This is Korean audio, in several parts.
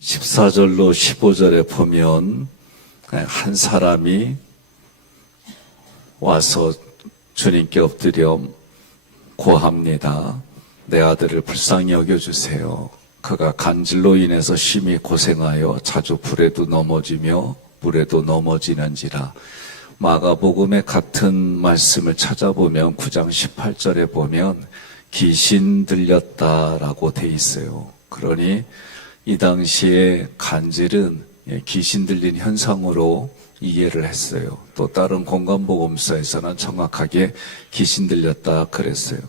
14절로 15절에 보면 한 사람이 와서 주님께 엎드려 고합니다. 내 아들을 불쌍히 여겨주세요. 그가 간질로 인해서 심히 고생하여 자주 불에도 넘어지며 물에도 넘어지는지라. 마가복음의 같은 말씀을 찾아보면 9장 18절에 보면 귀신 들렸다라고 돼 있어요. 그러니 이 당시에 간질은 귀신 들린 현상으로 이해를 했어요. 또 다른 공간복음서에서는 정확하게 귀신 들렸다 그랬어요.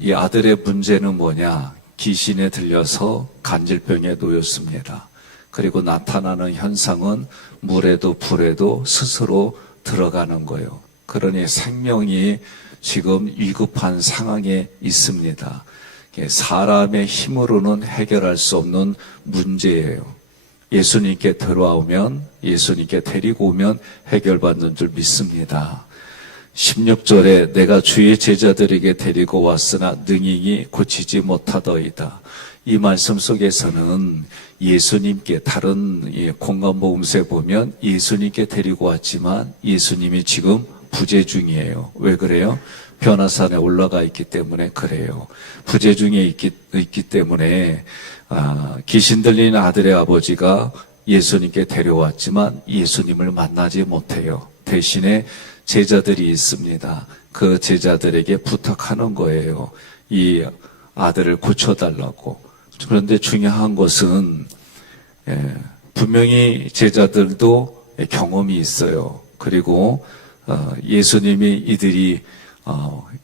이 아들의 문제는 뭐냐? 귀신에 들려서 간질병에 놓였습니다. 그리고 나타나는 현상은 물에도 불에도 스스로 들어가는 거예요. 그러니 생명이 지금 위급한 상황에 있습니다. 사람의 힘으로는 해결할 수 없는 문제예요. 예수님께 들어오면, 예수님께 데리고 오면 해결받는 줄 믿습니다. 16절에 내가 주의 제자들에게 데리고 왔으나 능히 고치지 못하더이다. 이 말씀 속에서는 예수님께, 다른 공간복음서에 보면 예수님께 데리고 왔지만 예수님이 지금 부재 중이에요. 왜 그래요? 변화산에 올라가 있기 때문에 그래요. 부재 중에 있기 때문에 귀신 들린 아들의 아버지가 예수님께 데려왔지만 예수님을 만나지 못해요. 대신에 제자들이 있습니다. 그 제자들에게 부탁하는 거예요. 이 아들을 고쳐달라고. 그런데 중요한 것은 분명히 제자들도 경험이 있어요. 그리고 예수님이 이들이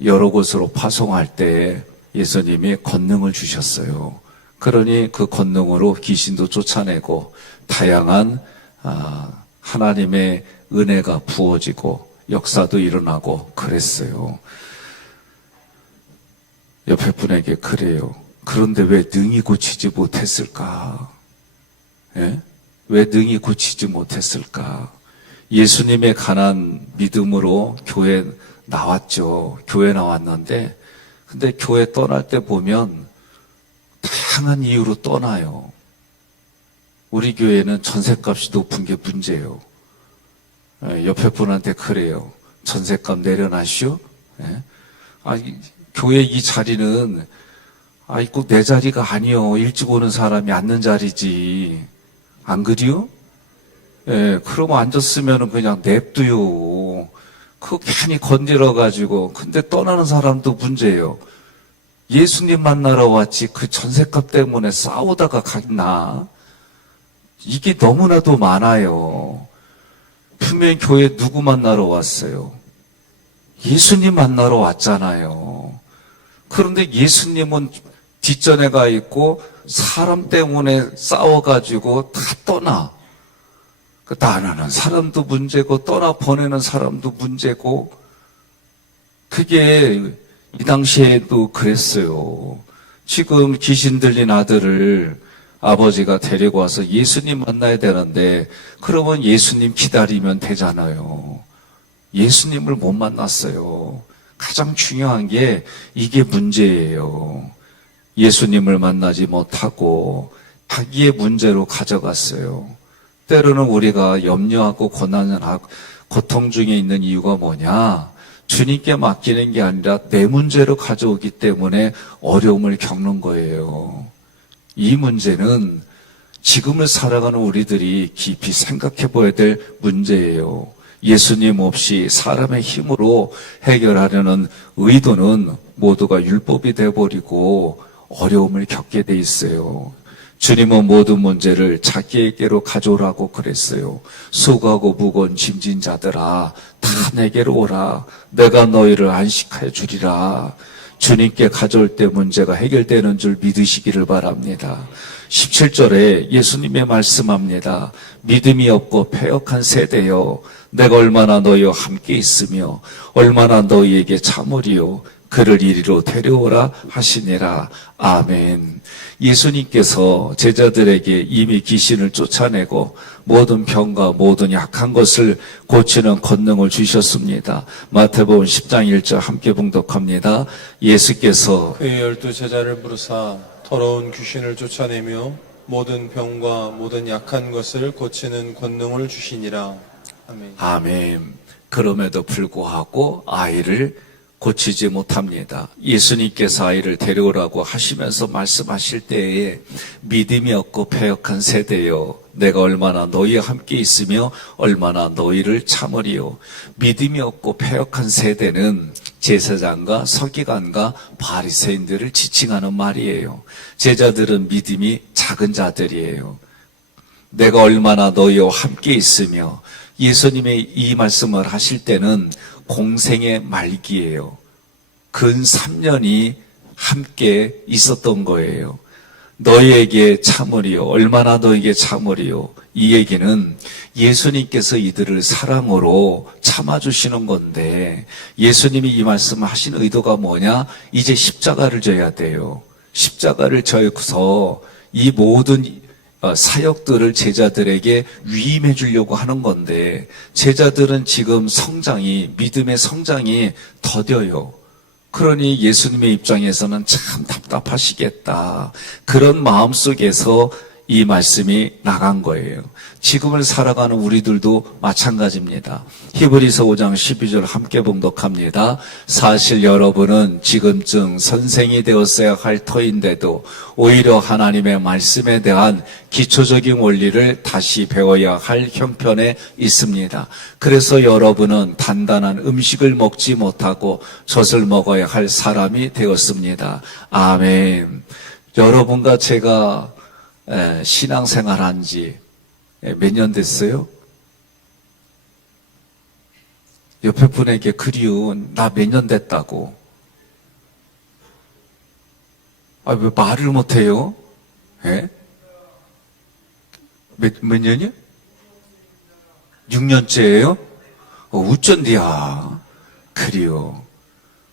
여러 곳으로 파송할 때 예수님이 권능을 주셨어요. 그러니 그 권능으로 귀신도 쫓아내고 다양한 하나님의 은혜가 부어지고 역사도 일어나고 그랬어요. 옆에 분에게 그래요. 그런데 왜 능히 고치지 못했을까? 예? 왜 능히 고치지 못했을까? 예수님의 강한 믿음으로 교회 나왔죠. 교회 나왔는데, 근데 교회 떠날 때 보면 다양한 이유로 떠나요. 우리 교회는 전셋값이 높은 게 문제예요. 옆에 분한테 그래요. 전셋값 내려놔시오. 예? 교회 이 자리는 꼭 내 자리가 아니요. 일찍 오는 사람이 앉는 자리지. 안 그래요? 예, 그러면 앉았으면 그냥 냅두요. 그거 괜히 건드려가지고. 근데 떠나는 사람도 문제예요. 예수님 만나러 왔지 그 전셋값 때문에 싸우다가 갔나? 이게 너무나도 많아요. 분명히 교회 누구 만나러 왔어요? 예수님 만나러 왔잖아요. 그런데 예수님은 뒷전에 가 있고 사람 때문에 싸워가지고 다 떠나. 나가는 사람도 문제고 떠나 보내는 사람도 문제고, 그게 이 당시에도 그랬어요. 지금 귀신 들린 아들을 아버지가 데리고 와서 예수님 만나야 되는데 그러면 예수님 기다리면 되잖아요. 예수님을 못 만났어요. 가장 중요한 게 이게 문제예요. 예수님을 만나지 못하고 자기의 문제로 가져갔어요. 때로는 우리가 염려하고 고통 중에 있는 이유가 뭐냐? 주님께 맡기는 게 아니라 내 문제로 가져오기 때문에 어려움을 겪는 거예요. 이 문제는 지금을 살아가는 우리들이 깊이 생각해 봐야 될 문제예요. 예수님 없이 사람의 힘으로 해결하려는 의도는 모두가 율법이 돼버리고 어려움을 겪게 돼 있어요. 주님은 모든 문제를 자기에게로 가져오라고 그랬어요. 수고하고 무거운 짐진 자들아, 다 내게로 오라. 내가 너희를 안식하여 주리라. 주님께 가져올 때 문제가 해결되는 줄 믿으시기를 바랍니다. 17절에 예수님의 말씀합니다. 믿음이 없고 패역한 세대여, 내가 얼마나 너희와 함께 있으며 얼마나 너희에게 참으리요. 그를 이리로 데려오라 하시니라. 아멘. 예수님께서 제자들에게 이미 귀신을 쫓아내고 모든 병과 모든 약한 것을 고치는 권능을 주셨습니다. 마태복음 10장 1절 함께 봉독합니다. 예수께서 그의 12 제자를 부르사 더러운 귀신을 쫓아내며 모든 병과 모든 약한 것을 고치는 권능을 주시니라. 아멘. 아멘. 그럼에도 불구하고 아이를 고치지 못합니다. 예수님께서 아이를 데려오라고 하시면서 말씀하실 때에 믿음이 없고 패역한 세대여, 내가 얼마나 너희와 함께 있으며 얼마나 너희를 참으리요. 믿음이 없고 패역한 세대는 제사장과 서기관과 바리새인들을 지칭하는 말이에요. 제자들은 믿음이 작은 자들이에요. 내가 얼마나 너희와 함께 있으며, 예수님의 이 말씀을 하실 때는 공생의 말기예요. 근 3년이 함께 있었던 거예요. 너희에게 참으리요. 얼마나 너희에게 참으리요. 이 얘기는 예수님께서 이들을 사랑으로 참아주시는 건데, 예수님이 이 말씀을 하신 의도가 뭐냐? 이제 십자가를 져야 돼요. 십자가를 져서 이 모든 사역들을 제자들에게 위임해 주려고 하는 건데, 제자들은 지금 믿음의 성장이 더뎌요. 그러니 예수님의 입장에서는 참 답답하시겠다. 그런 마음속에서 이 말씀이 나간 거예요. 지금을 살아가는 우리들도 마찬가지입니다. 히브리서 5장 12절 함께 봉독합니다. 사실 여러분은 지금쯤 선생이 되었어야 할 터인데도 오히려 하나님의 말씀에 대한 기초적인 원리를 다시 배워야 할 형편에 있습니다. 그래서 여러분은 단단한 음식을 먹지 못하고 젖을 먹어야 할 사람이 되었습니다. 아멘. 여러분과 제가 신앙생활한 지 몇 년 됐어요? 옆에 분에게 그리운 나 몇 년 됐다고. 왜 말을 못해요? 예? 몇 년이요? 6년째예요? 어쩐디야. 그리요.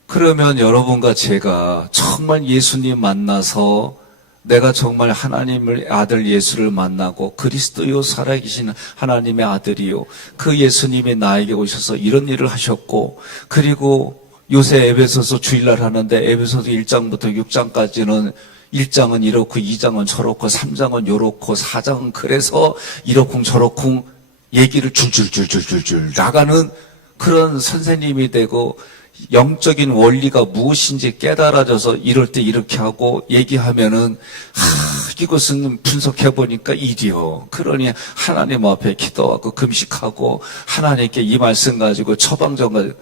그러면 여러분과 제가 정말 예수님 만나서 내가 정말 하나님의 아들 예수를 만나고 그리스도요 살아계신 하나님의 아들이요, 그 예수님이 나에게 오셔서 이런 일을 하셨고, 그리고 요새 에베소서 주일날 하는데 에베소서 1장부터 6장까지는 1장은 이렇고 2장은 저렇고 3장은 요렇고 4장은 그래서 이렇쿵 저렇쿵 얘기를 줄줄줄줄줄줄 나가는 그런 선생님이 되고, 영적인 원리가 무엇인지 깨달아져서 이럴 때 이렇게 하고 얘기하면은 이것은 분석해보니까 일이요. 그러니 하나님 앞에 기도하고 금식하고 하나님께 이 말씀 가지고 처방전 가지고.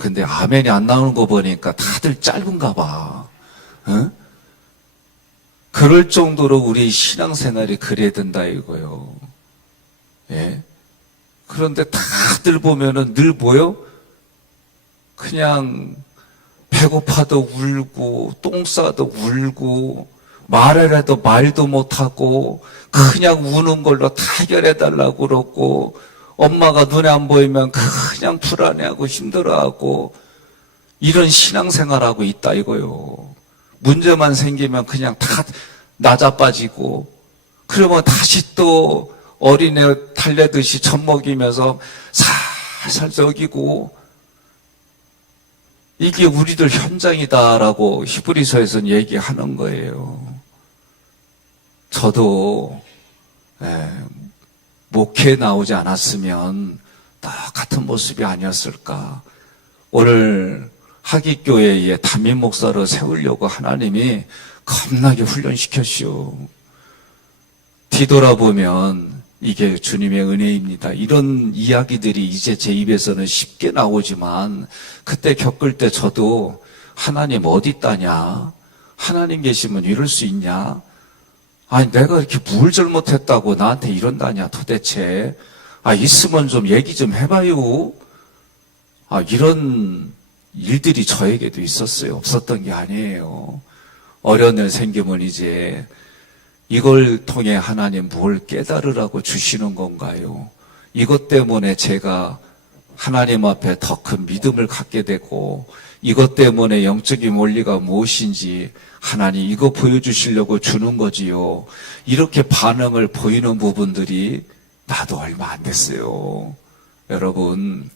근데 아멘이 안 나오는 거 보니까 다들 짧은가 봐. 응? 그럴 정도로 우리 신앙생활이 그래야 된다 이거요. 예? 그런데 다들 보면은 늘 뭐요? 그냥 배고파도 울고 똥 싸도 울고 말하라도 말도 못하고 그냥 우는 걸로 다 해결해달라고 그러고, 엄마가 눈에 안 보이면 그냥 불안해하고 힘들어하고, 이런 신앙생활하고 있다 이거요. 문제만 생기면 그냥 다 낮아빠지고, 그러면 다시 또 어린애 달래듯이 젖먹이면서 살살 먹이고, 이게 우리들 현장이다라고 히브리서에서는 얘기하는 거예요. 저도 목회에 나오지 않았으면 똑같은 모습이 아니었을까. 오늘 하기교회에 담임 목사를 세우려고 하나님이 겁나게 훈련시켰시오. 뒤돌아보면 이게 주님의 은혜입니다. 이런 이야기들이 이제 제 입에서는 쉽게 나오지만, 그때 겪을 때 저도 하나님 어디 있다냐? 하나님 계시면 이럴 수 있냐? 아니 내가 이렇게 뭘 잘못했다고 나한테 이런다냐 도대체. 있으면 좀 얘기 좀 해봐요. 이런 일들이 저에게도 있었어요. 없었던 게 아니에요. 어려운 일 생기면 이제 이걸 통해 하나님 뭘 깨달으라고 주시는 건가요? 이것 때문에 제가 하나님 앞에 더 큰 믿음을 갖게 되고, 이것 때문에 영적인 원리가 무엇인지 하나님 이거 보여주시려고 주는 거지요. 이렇게 반응을 보이는 부분들이 나도 얼마 안 됐어요. 여러분,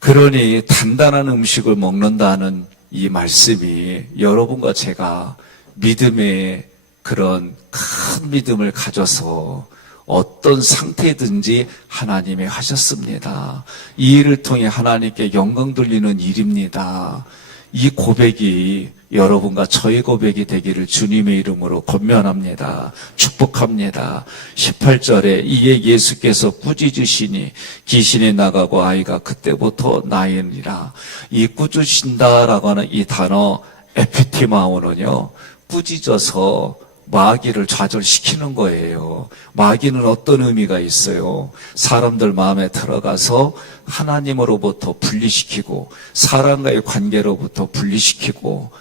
그러니 단단한 음식을 먹는다는 이 말씀이 여러분과 제가 믿음의 그런 큰 믿음을 가져서 어떤 상태든지 하나님이 하셨습니다. 이 일을 통해 하나님께 영광 돌리는 일입니다. 이 고백이 여러분과 저의 고백이 되기를 주님의 이름으로 권면합니다. 축복합니다. 18절에 이에 예수께서 꾸짖으시니 귀신이 나가고 아이가 그때부터 나으니라. 이 꾸짖으신다라고 하는 이 단어 에피티마오는요, 꾸짖어서 마귀를 좌절시키는 거예요. 마귀는 어떤 의미가 있어요? 사람들 마음에 들어가서 하나님으로부터 분리시키고 사람과의 관계로부터 분리시키고,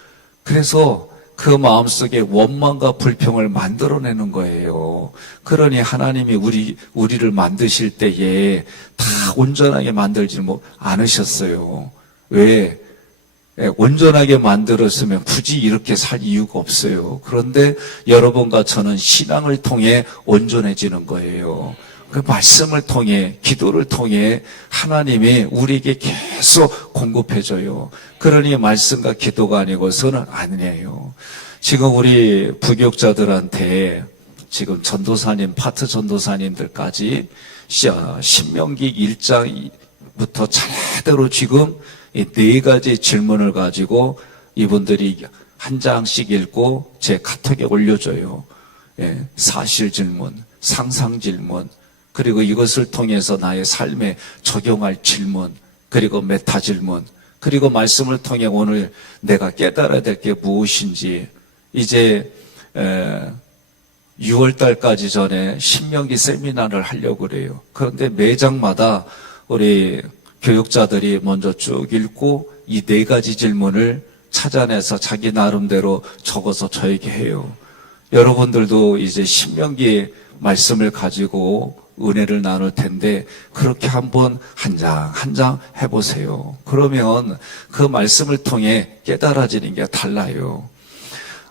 그래서 그 마음속에 원망과 불평을 만들어내는 거예요. 그러니 하나님이 우리를 만드실 때에 다 온전하게 만들지 않으셨어요. 왜? 온전하게 만들었으면 굳이 이렇게 살 이유가 없어요. 그런데 여러분과 저는 신앙을 통해 온전해지는 거예요. 그 말씀을 통해, 기도를 통해 하나님이 우리에게 계속 공급해줘요. 그러니 말씀과 기도가 아니고서는 아니에요. 지금 우리 부교육자들한테 지금 전도사님, 파트 전도사님들까지 신명기 1장부터 제대로 지금 이 4가지 질문을 가지고 이분들이 한 장씩 읽고 제 카톡에 올려줘요. 사실 질문, 상상 질문, 그리고 이것을 통해서 나의 삶에 적용할 질문, 그리고 메타 질문, 그리고 말씀을 통해 오늘 내가 깨달아야 될 게 무엇인지, 이제 6월달까지 전에 신명기 세미나를 하려고 그래요. 그런데 매장마다 우리 교육자들이 먼저 쭉 읽고 이 4가지 질문을 찾아내서 자기 나름대로 적어서 저에게 해요. 여러분들도 이제 신명기 말씀을 가지고 은혜를 나눌 텐데 그렇게 한번 한 장 한 장 해보세요. 그러면 그 말씀을 통해 깨달아지는 게 달라요.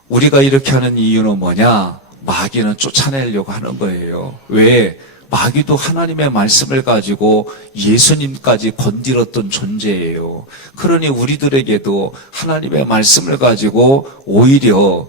우리가 이렇게 하는 이유는 뭐냐? 마귀는 쫓아내려고 하는 거예요. 왜? 마귀도 하나님의 말씀을 가지고 예수님까지 건드렸던 존재예요. 그러니 우리들에게도 하나님의 말씀을 가지고 오히려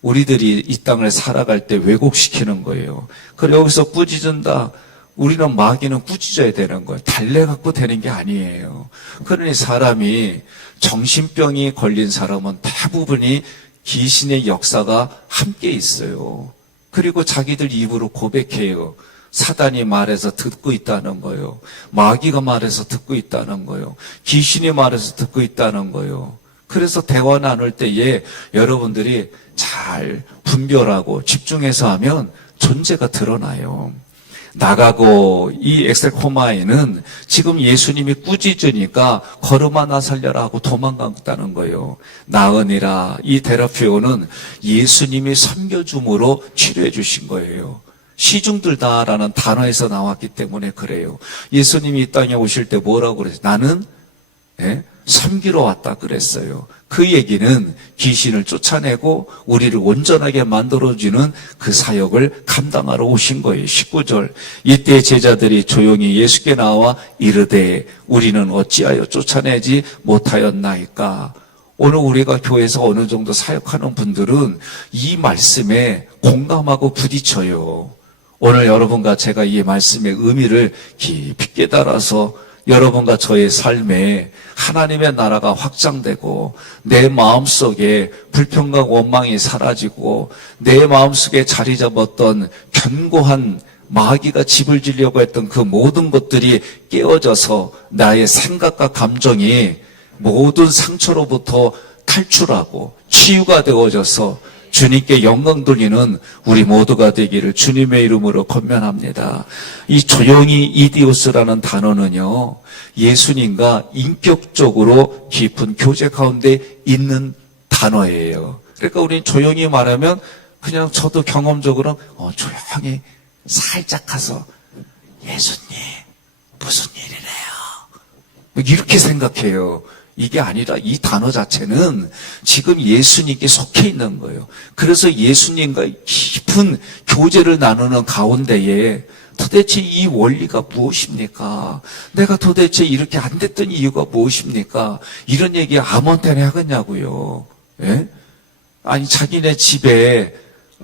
우리들이 이 땅을 살아갈 때 왜곡시키는 거예요. 그래 여기서 꾸짖은다. 우리는 마귀는 꾸짖어야 되는 거예요. 달래갖고 되는 게 아니에요. 그러니 사람이 정신병이 걸린 사람은 대부분이 귀신의 역사가 함께 있어요. 그리고 자기들 입으로 고백해요. 사단이 말해서 듣고 있다는 거예요. 마귀가 말해서 듣고 있다는 거예요. 귀신이 말해서 듣고 있다는 거예요. 그래서 대화 나눌 때에 여러분들이 잘 분별하고 집중해서 하면 존재가 드러나요. 나가고 이 엑셀코마에는 지금 예수님이 꾸짖으니까 걸음아 나 살려라 하고 도망갔다는 거예요. 나으니라, 이 테라피오는 예수님이 섬겨줌으로 치료해 주신 거예요. 시중들다라는 단어에서 나왔기 때문에 그래요. 예수님이 이 땅에 오실 때 뭐라고 그랬어요? 나는 섬기러 왔다 그랬어요. 그 얘기는 귀신을 쫓아내고 우리를 온전하게 만들어주는 그 사역을 감당하러 오신 거예요. 19절, 이때 제자들이 조용히 예수께 나와 이르되 우리는 어찌하여 쫓아내지 못하였나이까. 오늘 우리가 교회에서 어느 정도 사역하는 분들은 이 말씀에 공감하고 부딪혀요. 오늘 여러분과 제가 이 말씀의 의미를 깊이 깨달아서 여러분과 저의 삶에 하나님의 나라가 확장되고 내 마음속에 불평과 원망이 사라지고 내 마음속에 자리 잡았던 견고한 마귀가 집을 지려고 했던 그 모든 것들이 깨어져서 나의 생각과 감정이 모든 상처로부터 탈출하고 치유가 되어져서 주님께 영광 돌리는 우리 모두가 되기를 주님의 이름으로 권면합니다. 이 조용히 이디오스라는 단어는요, 예수님과 인격적으로 깊은 교제 가운데 있는 단어예요. 그러니까 우리는 조용히 말하면 그냥 저도 경험적으로 조용히 살짝 가서 예수님 무슨 일이래요? 이렇게 생각해요. 이게 아니라 이 단어 자체는 지금 예수님께 속해 있는 거예요. 그래서 예수님과 깊은 교제를 나누는 가운데에 도대체 이 원리가 무엇입니까? 내가 도대체 이렇게 안 됐던 이유가 무엇입니까? 이런 얘기 아무한테나 하겠냐고요. 예? 아니 자기네 집에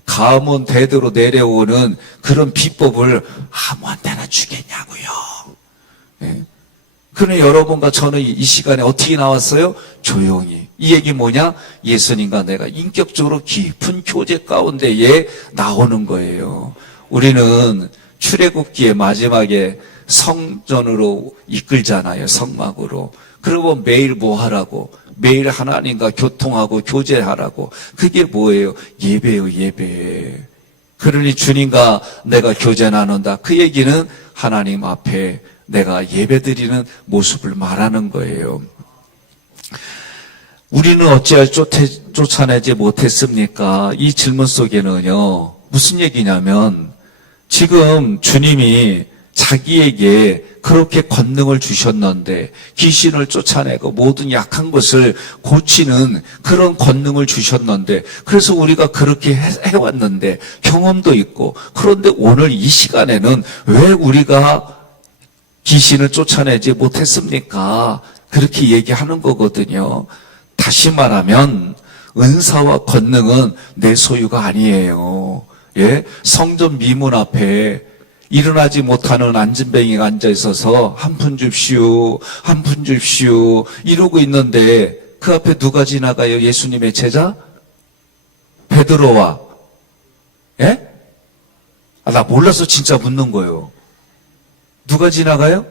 가문 대대로 내려오는 그런 비법을 아무한테나 주겠냐고요. 예. 그러나 여러분과 저는 이 시간에 어떻게 나왔어요? 조용히. 이 얘기 뭐냐? 예수님과 내가 인격적으로 깊은 교제 가운데에 나오는 거예요. 우리는 출애굽기의 마지막에 성전으로 이끌잖아요. 성막으로. 그리고 매일 뭐 하라고? 매일 하나님과 교통하고 교제하라고. 그게 뭐예요? 예배예요, 예배. 그러니 주님과 내가 교제 나눈다. 그 얘기는 하나님 앞에 내가 예배드리는 모습을 말하는 거예요. 우리는 어찌하여 쫓아내지 못했습니까? 이 질문 속에는요, 무슨 얘기냐면, 지금 주님이 자기에게 그렇게 권능을 주셨는데, 귀신을 쫓아내고 모든 약한 것을 고치는 그런 권능을 주셨는데, 그래서 우리가 그렇게 해왔는데, 경험도 있고, 그런데 오늘 이 시간에는 왜 우리가 귀신을 쫓아내지 못했습니까? 그렇게 얘기하는 거거든요. 다시 말하면 은사와 권능은 내 소유가 아니에요. 예? 성전 미문 앞에 일어나지 못하는 안진뱅이가 앉아 있어서 한 푼 줍시오, 한 푼 줍시오 이러고 있는데 그 앞에 누가 지나가요? 예수님의 제자? 베드로와 예? 나 몰라서 진짜 묻는 거예요. 누가 지나가요?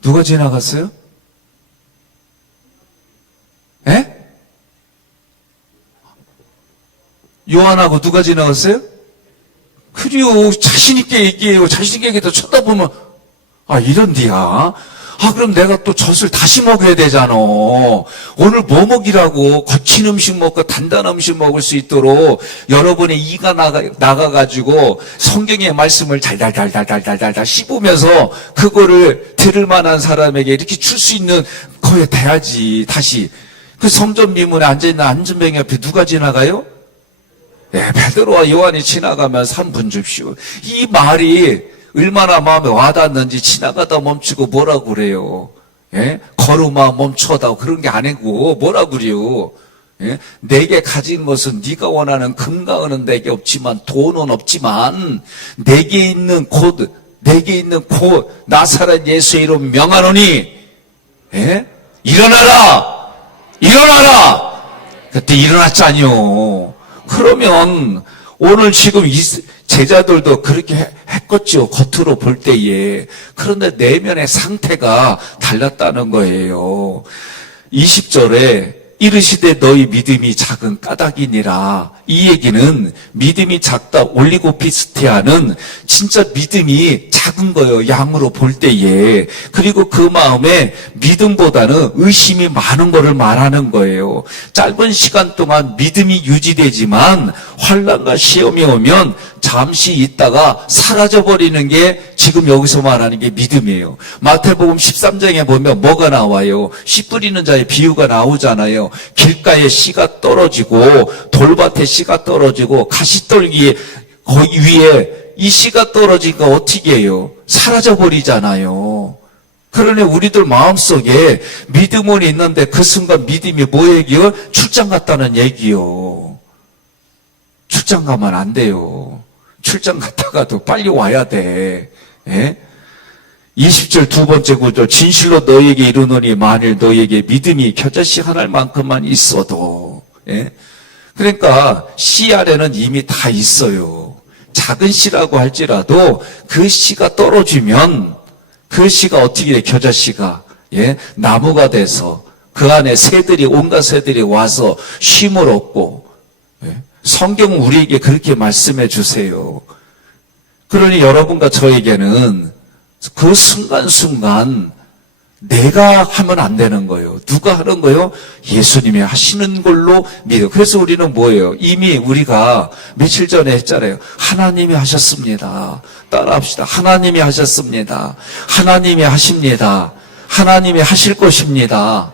누가 지나갔어요? 예? 요한하고 누가 지나갔어요? 그래요. 자신있게 얘기해요. 자신있게 얘기해도 쳐다보면, 이런디야. 그럼 내가 또 젖을 다시 먹여야 되잖아. 오늘 뭐 먹이라고 거친 음식 먹고 단단한 음식 먹을 수 있도록 여러분의 이가 나가가지고 성경의 말씀을 달달달달달달달 씹으면서 그거를 들을 만한 사람에게 이렇게 줄 수 있는 거에 돼야지. 다시. 그 성전 미문에 앉아있는 안진뱅이 앞에 누가 지나가요? 네, 베드로와 요한이 지나가면 3분 줍시오. 이 말이 얼마나 마음에 와닿는지 지나가다 멈추고 뭐라고 그래요? 예? 걸음아 멈춰다 그런 게 아니고 뭐라고 그래요? 예? 내게 가진 것은 네가 원하는 금과 은은 내게 없지만 돈은 없지만 내게 있는 곧 나사렛 예수의 이름 명하노니 예? 일어나라! 그때 일어났잖요. 그러면 오늘 지금 이 제자들도 그렇게 했겠죠. 겉으로 볼 때에. 그런데 내면의 상태가 달랐다는 거예요. 20절에 이르시되 너희 믿음이 작은 까닭이니라. 이 얘기는 믿음이 작다 올리고피스티아는 진짜 믿음이 작은 거예요. 양으로 볼 때에. 그리고 그 마음에 믿음보다는 의심이 많은 거를 말하는 거예요. 짧은 시간 동안 믿음이 유지되지만 환난과 시험이 오면 잠시 있다가 사라져버리는 게 지금 여기서 말하는 게 믿음이에요. 마태복음 13장에 보면 뭐가 나와요? 씨 뿌리는 자의 비유가 나오잖아요. 길가에 씨가 떨어지고 돌밭에 씨가 떨어지고 가시떨기에 거기 위에 이 씨가 떨어지니까 어떻게 해요? 사라져버리잖아요. 그러니 우리들 마음속에 믿음은 있는데 그 순간 믿음이 뭐 얘기요? 출장 갔다는 얘기요. 출장 가면 안 돼요. 출장 갔다가도 빨리 와야 돼. 예? 20절 두 번째 구절 진실로 너에게 이르노니 만일 너에게 믿음이 겨자씨 한 알만큼만 있어도 예? 그러니까 씨 아래는 이미 다 있어요. 작은 씨라고 할지라도 그 씨가 떨어지면 그 씨가 어떻게 돼? 겨자씨가 예? 나무가 돼서 그 안에 새들이 온갖 새들이 와서 쉼을 얻고 예? 성경은 우리에게 그렇게 말씀해 주세요. 그러니 여러분과 저에게는 그 순간순간 내가 하면 안 되는 거예요. 누가 하는 거예요? 예수님이 하시는 걸로 믿어요. 그래서 우리는 뭐예요? 이미 우리가 며칠 전에 했잖아요. 하나님이 하셨습니다. 따라합시다. 하나님이 하셨습니다. 하나님이 하십니다. 하나님이 하실 것입니다.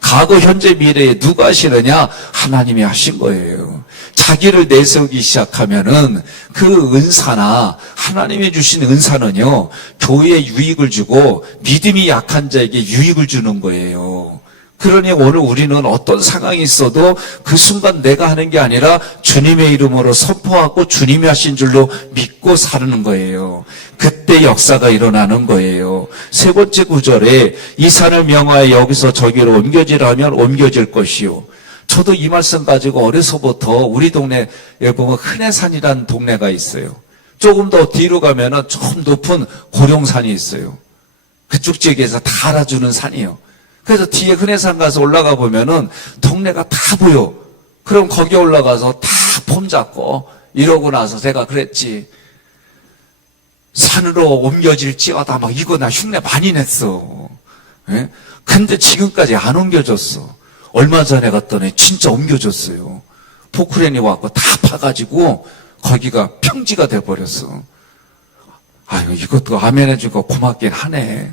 과거, 현재, 미래에 누가 하시느냐? 하나님이 하신 거예요. 자기를 내세우기 시작하면은 그 은사나 하나님이 주신 은사는요, 교회에 유익을 주고 믿음이 약한 자에게 유익을 주는 거예요. 그러니 오늘 우리는 어떤 상황이 있어도 그 순간 내가 하는 게 아니라 주님의 이름으로 선포하고 주님이 하신 줄로 믿고 사는 거예요. 그때 역사가 일어나는 거예요. 세 번째 구절에 이 산을 명하여 여기서 저기로 옮겨지라면 옮겨질 것이요. 저도 이 말씀 가지고 어려서부터 우리 동네에 보면 흔해산이라는 동네가 있어요. 조금 더 뒤로 가면은 좀 높은 고룡산이 있어요. 그쪽 지역에서 다 알아주는 산이에요. 그래서 뒤에 흔해산 가서 올라가 보면은 동네가 다 보여. 그럼 거기 올라가서 다 폼 잡고 이러고 나서 제가 그랬지. 산으로 옮겨질지어다 막 이거 나 흉내 많이 냈어. 예? 근데 지금까지 안 옮겨졌어. 얼마 전에 갔더니 진짜 옮겨졌어요. 포크레인이 와갖고 다 파가지고 거기가 평지가 돼버렸어. 아유, 이것도 아멘 해주고 고맙긴 하네.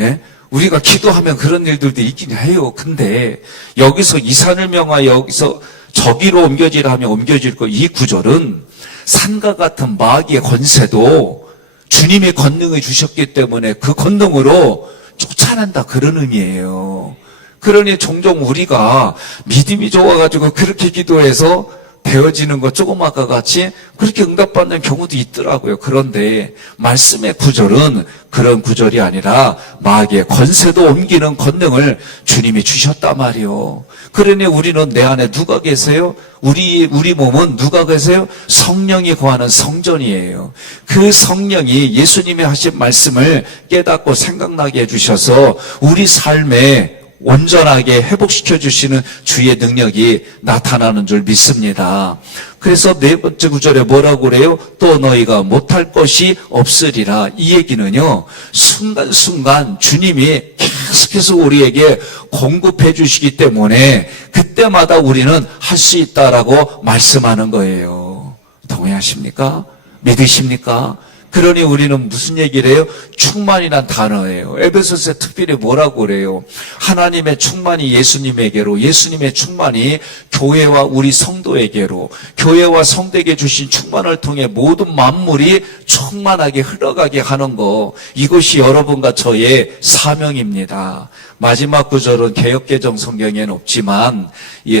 예? 우리가 기도하면 그런 일들도 있긴 해요. 근데 여기서 이 산을 명하여 여기서 저기로 옮겨지라 하면 옮겨질 거. 이 구절은 산과 같은 마귀의 권세도 주님의 권능을 주셨기 때문에 그 권능으로 쫓아낸다 그런 의미예요. 그러니 종종 우리가 믿음이 좋아가지고 그렇게 기도해서 되어지는 것 조금 아까 같이 그렇게 응답받는 경우도 있더라고요. 그런데 말씀의 구절은 그런 구절이 아니라 마귀의 권세도 옮기는 권능을 주님이 주셨단 말이요. 그러니 우리는 내 안에 누가 계세요? 우리 몸은 누가 계세요? 성령이 거하는 성전이에요. 그 성령이 예수님이 하신 말씀을 깨닫고 생각나게 해주셔서 우리 삶에 온전하게 회복시켜 주시는 주의 능력이 나타나는 줄 믿습니다. 그래서 네 번째 구절에 뭐라고 그래요? 또 너희가 못할 것이 없으리라. 이 얘기는요, 순간순간 주님이 계속해서 우리에게 공급해 주시기 때문에 그때마다 우리는 할 수 있다라고 말씀하는 거예요. 동의하십니까? 믿으십니까? 그러니 우리는 무슨 얘기를 해요? 충만이란 단어예요. 에베소서에 특별히 뭐라고 그래요? 하나님의 충만이 예수님에게로, 예수님의 충만이 교회와 우리 성도에게로, 교회와 성도에게 주신 충만을 통해 모든 만물이 충만하게 흘러가게 하는 거, 이것이 여러분과 저의 사명입니다. 마지막 구절은 개역개정 성경에는 없지만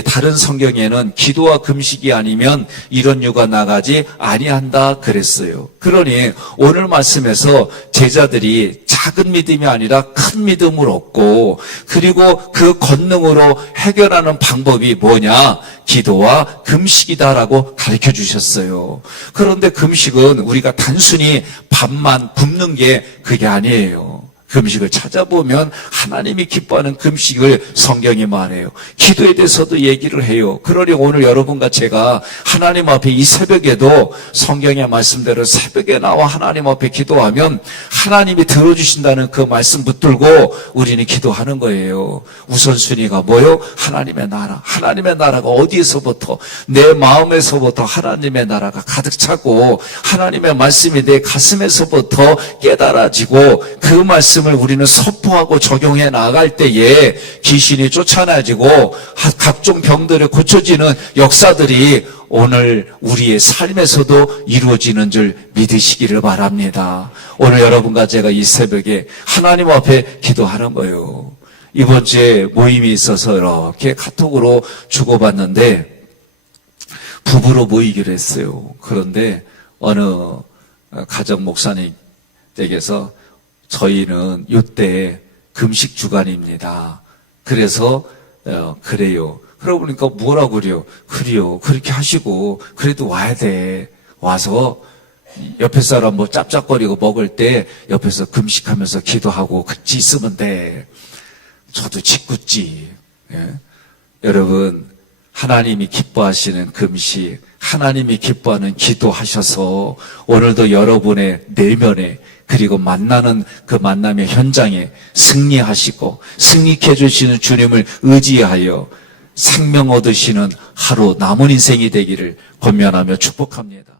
다른 성경에는 기도와 금식이 아니면 이런 유가 나가지 아니한다 그랬어요. 그러니 오늘 말씀에서 제자들이 작은 믿음이 아니라 큰 믿음을 얻고 그리고 그 권능으로 해결하는 방법이 뭐냐? 기도와 금식이다라고 가르쳐 주셨어요. 그런데 금식은 우리가 단순히 밥만 굶는 게 그게 아니에요. 금식을 찾아보면 하나님이 기뻐하는 금식을 성경이 말해요. 기도에 대해서도 얘기를 해요. 그러니 오늘 여러분과 제가 하나님 앞에 이 새벽에도 성경의 말씀대로 새벽에 나와 하나님 앞에 기도하면 하나님이 들어주신다는 그 말씀 붙들고 우리는 기도하는 거예요. 우선순위가 뭐요? 하나님의 나라. 하나님의 나라가 어디에서부터? 내 마음에서부터 하나님의 나라가 가득 차고 하나님의 말씀이 내 가슴에서부터 깨달아지고 그 말씀 우리는 선포하고 적용해 나갈 때에 귀신이 쫓아나지고 각종 병들이 고쳐지는 역사들이 오늘 우리의 삶에서도 이루어지는 줄 믿으시기를 바랍니다. 오늘 여러분과 제가 이 새벽에 하나님 앞에 기도하는 거예요. 이번 주에 모임이 있어서 이렇게 카톡으로 주고받는데 부부로 모이기로 했어요. 그런데 어느 가정 목사님 댁에서 저희는 이때 금식 주간입니다. 그래서 그래요. 그러고 보니까 뭐라고 그래요? 그래요. 그렇게 하시고 그래도 와야 돼. 와서 옆에 사람 뭐 짭짭거리고 먹을 때 옆에서 금식하면서 기도하고 같이 있으면 돼. 저도 짓궂지. 예? 여러분 하나님이 기뻐하시는 금식, 하나님이 기뻐하는 기도하셔서 오늘도 여러분의 내면에 그리고 만나는 그 만남의 현장에 승리하시고 승리케 해주시는 주님을 의지하여 생명 얻으시는 하루 남은 인생이 되기를 권면하며 축복합니다.